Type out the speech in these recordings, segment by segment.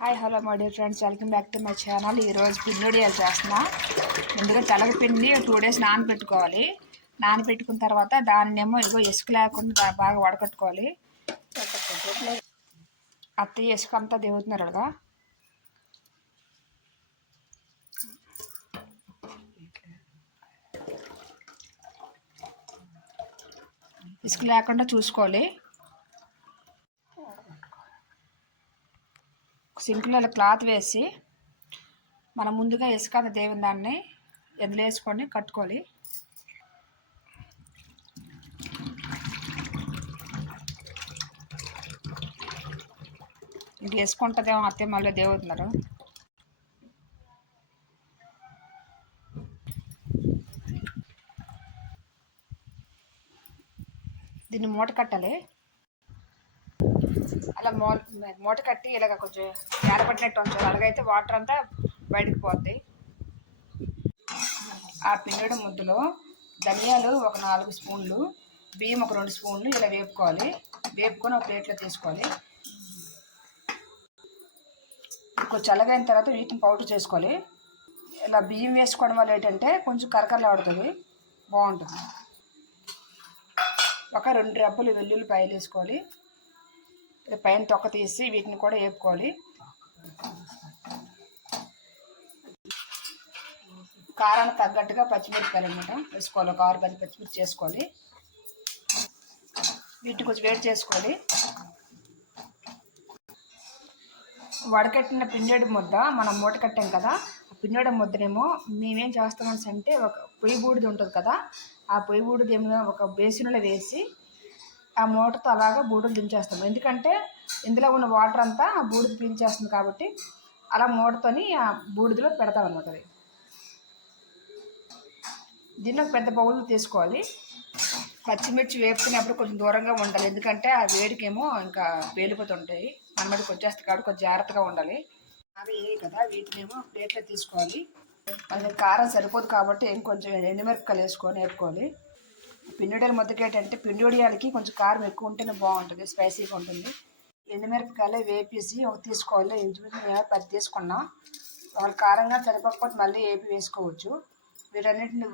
Hi hello my dear friends, welcome back to my channel. ఈరోజు పిండిడియాలు చేస్తున్నా. ముందుగా తెల్లగపిండి 2 days నానబెట్టుకోవాలి. నానబెట్టుకున్న తర్వాత దాన్నేమో ఇసుక లేకుండా బాగా వడకట్టుకోవాలి. అత్తయ్య ఇసుక అంతా దిగుతున్నారు కదా. ఇసుక లేకుండా చూసుకోవాలి. సింక్లో క్లాత్ వేసి మనం ముందుగా ఇసుక దేవుని దాన్ని ఎదిలేసుకొని కట్టుకోవాలి. ఇంక వేసుకుంటుందేమో అత్తయ్య మళ్ళీ దేవుతున్నారు. దీన్ని మూట కట్టాలి. అలా మూట కట్టి ఇలాగ కొంచెం ఏర్పడినట్టు ఉంచాలి. అలాగైతే వాటర్ అంతా బయటకు పోద్ది. ఆ పిండి ముద్దలో ధనియాలు ఒక 4 స్పూన్లు, బియ్యం ఒక 2 స్పూన్లు ఇలా వేపుకోవాలి. వేపుకొని ఒక ప్లేట్లో తీసుకోవాలి. కొంచెం చల్లగైన తర్వాత వీటిని పౌడర్ చేసుకోవాలి. ఇలా బియ్యం వేసుకోవడం వల్ల ఏంటంటే కొంచెం కరకరలాడుతుంది, బాగుంటుంది. ఒక 2 రెబ్బలు వెల్లుల్లిపాయలు వేసుకోవాలి. పైన తొక్క తీసి వీటిని కూడా వేపుకోవాలి. కారానికి తగ్గట్టుగా పచ్చిమిరపకాయలు అన్నమాట వేసుకోవాలి. ఒక 6-10 పచ్చిమిర్చి వేసుకోవాలి. వీటిని కొంచెం వేడి చేసుకోవాలి. వడకట్టిన పిండేడు ముద్ద మనం మూట కట్టాం కదా, ఆ పిండేడు ముద్దనేమో మేమేం చేస్తామని అంటే ఒక పొయ్యి బూడిది ఉంటుంది కదా, ఆ పొయ్యి బూడిది ఏమో ఒక బేసిన్లో వేసి ఆ మూటతో అలాగా బూడిదలు దించేస్తాం. ఎందుకంటే ఇందులో ఉన్న వాటర్ అంతా ఆ బూడిద పీల్చేస్తుంది కాబట్టి అలా మూటతోని ఆ బూడిదలో పెడతాం అన్నమాట. అది దీనిలో పెద్ద బౌల్ తీసుకోవాలి. పచ్చిమిర్చి వేపుకునేప్పుడు కొంచెం దూరంగా ఉండాలి, ఎందుకంటే ఆ వేడికేమో ఇంకా పేలిపోతుంటాయి, మనమడికి వచ్చేస్తాయి కాబట్టి కొంచెం జాగ్రత్తగా ఉండాలి. అవి వేయి కదా, వీటినేమో ప్లేట్లో తీసుకోవాలి. మనకి కారం సరిపోదు కాబట్టి ఇంకొంచెం ఎండుమిరపకాయలు వేసుకొని వేపుకోవాలి. పిండిడియాల ముద్దకి ఏంటంటే పిండిడియాలకి కొంచెం కారం ఎక్కువ ఉంటేనే బాగుంటుంది, స్పైసీగా ఉంటుంది. ఎండుమిరపకాయలు వేపేసి ఒక తీసుకోవాలి. ఇంచుమించు మేము 10 తీసుకున్నాం. వాళ్ళ కారంగా సరిపోకపోతే మళ్ళీ వేపి వేసుకోవచ్చు.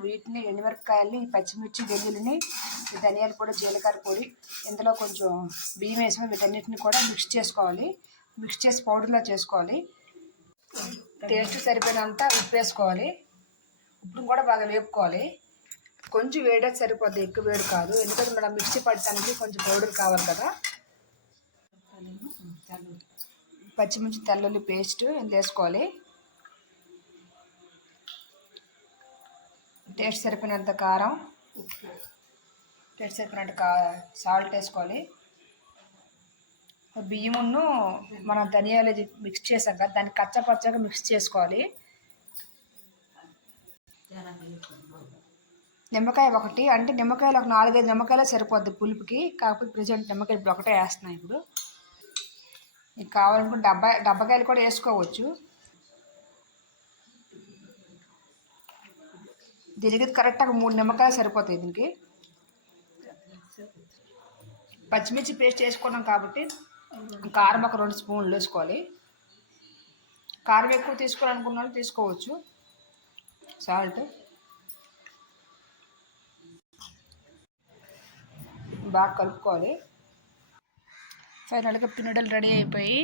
వీటిని ఎండుమిరపకాయలని, పచ్చిమిర్చి, వెల్లుల్లిని, ధనియాల పొడి, జీలకర్ర పొడి, ఇందులో కొంచెం బియ్యం వేసుకొని వీటన్నిటిని కూడా మిక్స్ చేసుకోవాలి. మిక్స్ చేసి పౌడర్లో చేసుకోవాలి. టేస్ట్ సరిపోయినంత ఉప్పు వేసుకోవాలి. ఉప్పును కూడా బాగా వేపుకోవాలి. కొంచెం వేడైతే సరిపోద్ది, ఎక్కువ వేడి కాదు, ఎందుకంటే మనం మిక్సీ పట్టడానికి కొంచెం పౌడర్ కావాలి కదా. పచ్చిమిర్చి, తెల్లుల్లి పేస్ట్ వేసుకోవాలి. టేస్ట్ సరిపోయినంత కారం, టేస్ట్ సరిపోయినంత సాల్ట్ వేసుకోవాలి. బియ్యమును మన ధనియాలు మిక్స్ చేసాం కదా, దాన్ని కచ్చపచ్చగా మిక్స్ చేసుకోవాలి. నిమ్మకాయ ఒకటి, అంటే నిమ్మకాయలు ఒక 4-5 నిమ్మకాయలు సరిపోద్ది పులుపుకి, కాకపోతే ప్రజెంట్ నిమ్మకాయ ఇప్పుడు ఒకటే వేస్తున్నాయి. ఇప్పుడు మీకు కావాలనుకుంటే డబ్బకాయలు కూడా వేసుకోవచ్చు. దీనికి కరెక్ట్గా 3 నిమ్మకాయలు సరిపోతాయి. దీనికి పచ్చిమిర్చి పేస్ట్ వేసుకున్నాం కాబట్టి కారం ఒక 2 స్పూన్లు వేసుకోవాలి. కారం ఎక్కువ తీసుకోవాలనుకున్న వాళ్ళు తీసుకోవచ్చు. సాల్ట్ బాగా కలుపుకోవాలి. ఫైనల్గా పిండిడలు రెడీ అయిపోయి